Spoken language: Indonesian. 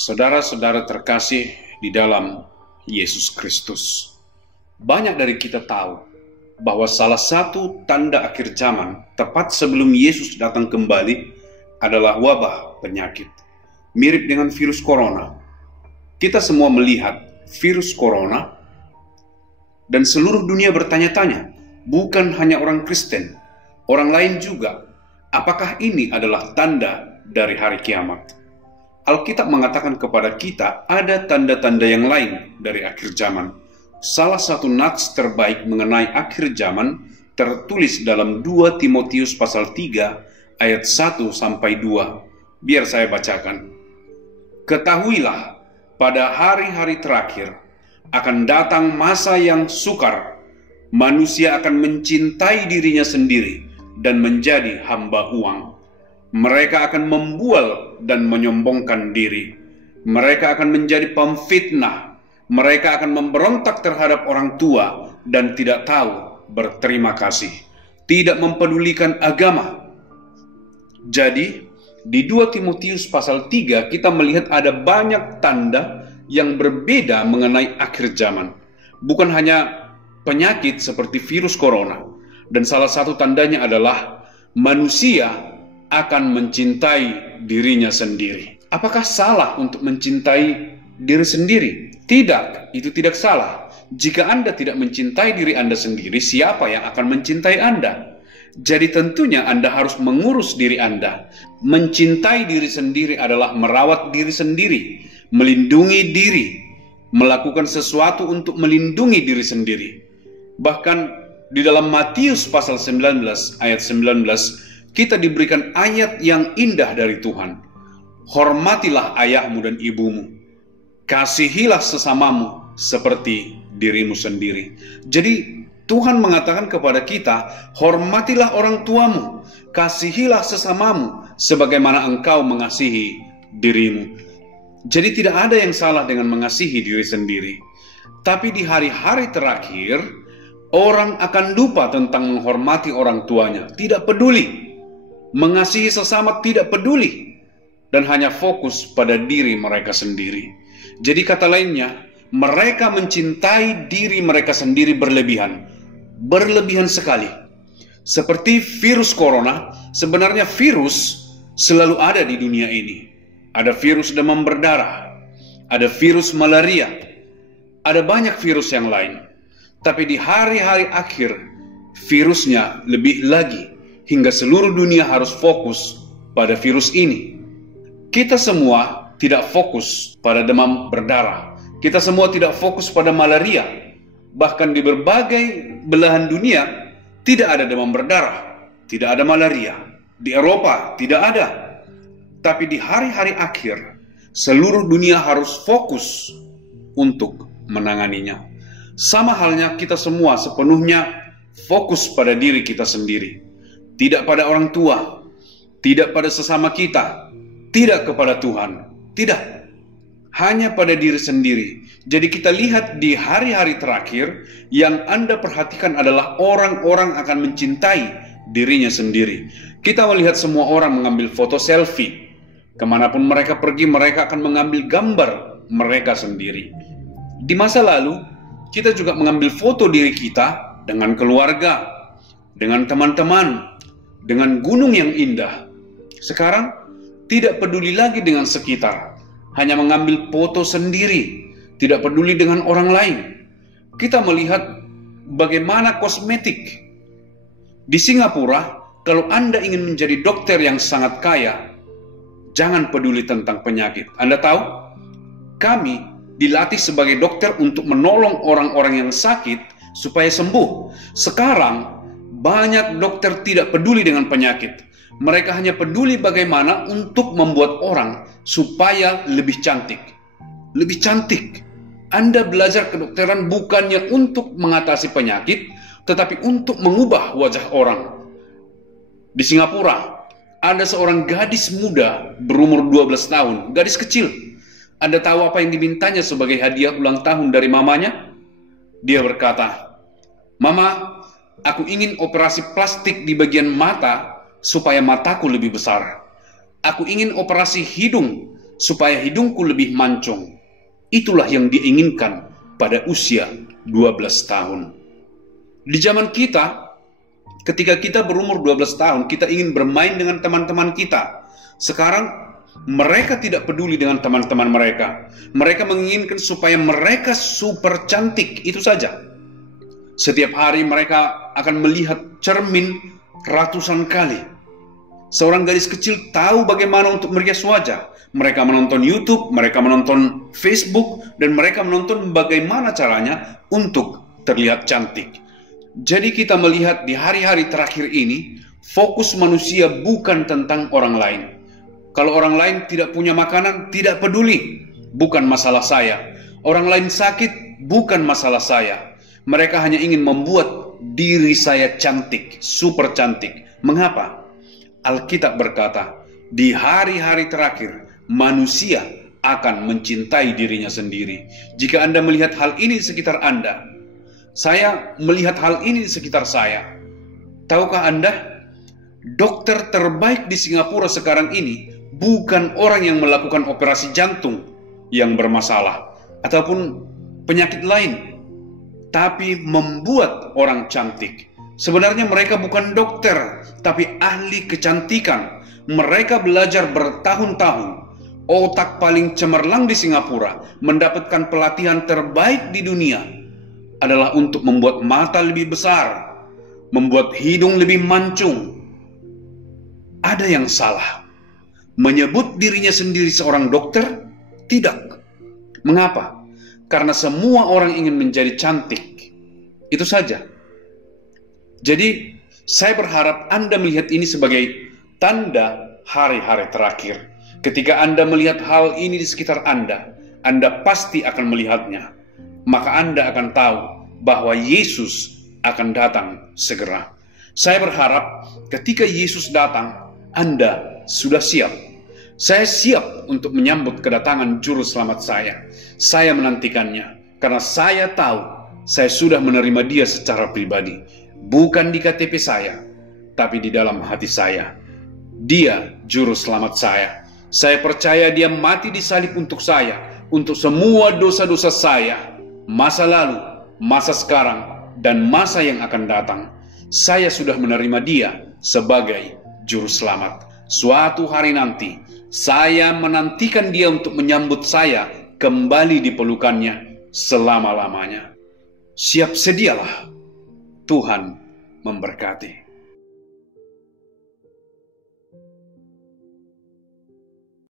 Saudara-saudara terkasih di dalam Yesus Kristus, banyak dari kita tahu bahwa salah satu tanda akhir zaman tepat sebelum Yesus datang kembali adalah wabah penyakit. Mirip dengan virus corona. Kita semua melihat virus corona dan seluruh dunia bertanya-tanya, bukan hanya orang Kristen, orang lain juga, apakah ini adalah tanda dari hari kiamat? Alkitab mengatakan kepada kita ada tanda-tanda yang lain dari akhir zaman. Salah satu nats terbaik mengenai akhir zaman tertulis dalam 2 Timotius pasal 3 ayat 1 sampai 2. Biar saya bacakan. Ketahuilah, pada hari-hari terakhir akan datang masa yang sukar. Manusia akan mencintai dirinya sendiri dan menjadi hamba uang. Mereka akan membual dan menyombongkan diri. Mereka akan menjadi pemfitnah. Mereka akan memberontak terhadap orang tua dan tidak tahu berterima kasih. Tidak mempedulikan agama. Jadi, di 2 Timotius pasal 3 kita melihat ada banyak tanda yang berbeda mengenai akhir zaman. Bukan hanya penyakit seperti virus corona. Dan salah satu tandanya adalah manusia akan mencintai dirinya sendiri. Apakah salah untuk mencintai diri sendiri? Tidak, itu tidak salah. Jika Anda tidak mencintai diri Anda sendiri, siapa yang akan mencintai Anda? Jadi tentunya Anda harus mengurus diri Anda. Mencintai diri sendiri adalah merawat diri sendiri, melindungi diri, melakukan sesuatu untuk melindungi diri sendiri. Bahkan di dalam Matius pasal 19 ayat 19, kita diberikan ayat yang indah dari Tuhan. Hormatilah ayahmu dan ibumu. Kasihilah sesamamu seperti dirimu sendiri. Jadi Tuhan mengatakan kepada kita, hormatilah orang tuamu, kasihilah sesamamu sebagaimana engkau mengasihi dirimu. Jadi tidak ada yang salah dengan mengasihi diri sendiri. Tapi di hari-hari terakhir, orang akan lupa tentang menghormati orang tuanya, tidak peduli. Mengasihi sesama tidak peduli dan hanya fokus pada diri mereka sendiri. Jadi kata lainnya, mereka mencintai diri mereka sendiri berlebihan sekali. Seperti virus corona, sebenarnya virus selalu ada di dunia ini. Ada virus demam berdarah, ada virus malaria, ada banyak virus yang lain. Tapi di hari-hari akhir, virusnya lebih lagi. Hingga seluruh dunia harus fokus pada virus ini. Kita semua tidak fokus pada demam berdarah. Kita semua tidak fokus pada malaria. Bahkan di berbagai belahan dunia tidak ada demam berdarah, tidak ada malaria. Di Eropa tidak ada. Tapi di hari-hari akhir, seluruh dunia harus fokus untuk menanganinya. Sama halnya kita semua sepenuhnya fokus pada diri kita sendiri. Tidak pada orang tua, tidak pada sesama kita, tidak kepada Tuhan, tidak. Hanya pada diri sendiri. Jadi kita lihat di hari-hari terakhir, yang Anda perhatikan adalah orang-orang akan mencintai dirinya sendiri. Kita melihat semua orang mengambil foto selfie. Kemanapun mereka pergi, mereka akan mengambil gambar mereka sendiri. Di masa lalu, kita juga mengambil foto diri kita dengan keluarga, dengan teman-teman, dengan gunung yang indah. Sekarang tidak peduli lagi dengan sekitar, hanya mengambil foto sendiri, tidak peduli dengan orang lain. Kita melihat bagaimana kosmetik. Di Singapura, kalau Anda ingin menjadi dokter yang sangat kaya, jangan peduli tentang penyakit. Anda tahu, kami dilatih sebagai dokter untuk menolong orang-orang yang sakit supaya sembuh. Sekarang banyak dokter tidak peduli dengan penyakit. Mereka hanya peduli bagaimana untuk membuat orang supaya lebih cantik. Lebih cantik. Anda belajar kedokteran bukannya untuk mengatasi penyakit, tetapi untuk mengubah wajah orang. Di Singapura, ada seorang gadis muda berumur 12 tahun, gadis kecil. Anda tahu apa yang dimintanya sebagai hadiah ulang tahun dari mamanya? Dia berkata, "Mama, aku ingin operasi plastik di bagian mata supaya mataku lebih besar. Aku ingin operasi hidung supaya hidungku lebih mancung. Itulah yang diinginkan pada usia 12 tahun. Di zaman kita, ketika kita berumur 12 tahun, kita ingin bermain dengan teman-teman kita. Sekarang, mereka tidak peduli dengan teman-teman mereka. Mereka menginginkan supaya mereka super cantik, itu saja. Setiap hari mereka akan melihat cermin ratusan kali. Seorang gadis kecil tahu bagaimana untuk merias wajah. Mereka menonton YouTube, mereka menonton Facebook, dan mereka menonton bagaimana caranya untuk terlihat cantik. Jadi kita melihat di hari-hari terakhir ini, fokus manusia bukan tentang orang lain. Kalau orang lain tidak punya makanan, tidak peduli. Bukan masalah saya. Orang lain sakit, bukan masalah saya. Mereka hanya ingin membuat diri saya cantik, super cantik. Mengapa? Alkitab berkata, di hari-hari terakhir, manusia akan mencintai dirinya sendiri. Jika Anda melihat hal ini di sekitar Anda, saya melihat hal ini di sekitar saya. Tahukah Anda, dokter terbaik di Singapura sekarang ini bukan orang yang melakukan operasi jantung yang bermasalah ataupun penyakit lain, tapi membuat orang cantik. Sebenarnya mereka bukan dokter, tapi ahli kecantikan. Mereka belajar bertahun-tahun. Otak paling cemerlang di Singapura mendapatkan pelatihan terbaik di dunia adalah untuk membuat mata lebih besar, membuat hidung lebih mancung. Ada yang salah. Menyebut dirinya sendiri seorang dokter? Tidak. Mengapa? Karena semua orang ingin menjadi cantik. Itu saja. Jadi, saya berharap Anda melihat ini sebagai tanda hari-hari terakhir. Ketika Anda melihat hal ini di sekitar Anda pasti akan melihatnya. Maka Anda akan tahu bahwa Yesus akan datang segera. Saya berharap ketika Yesus datang, Anda sudah siap. Saya siap untuk menyambut kedatangan Juru Selamat saya. Saya menantikannya karena saya tahu saya sudah menerima Dia secara pribadi. Bukan di KTP saya, tapi di dalam hati saya. Dia Juru Selamat saya. Saya percaya Dia mati di salib untuk saya, untuk semua dosa-dosa saya, masa lalu, masa sekarang, dan masa yang akan datang. Saya sudah menerima Dia sebagai Juru Selamat. Suatu hari nanti, saya menantikan Dia untuk menyambut saya kembali di pelukannya selama-lamanya. Siap sedialah. Tuhan memberkati.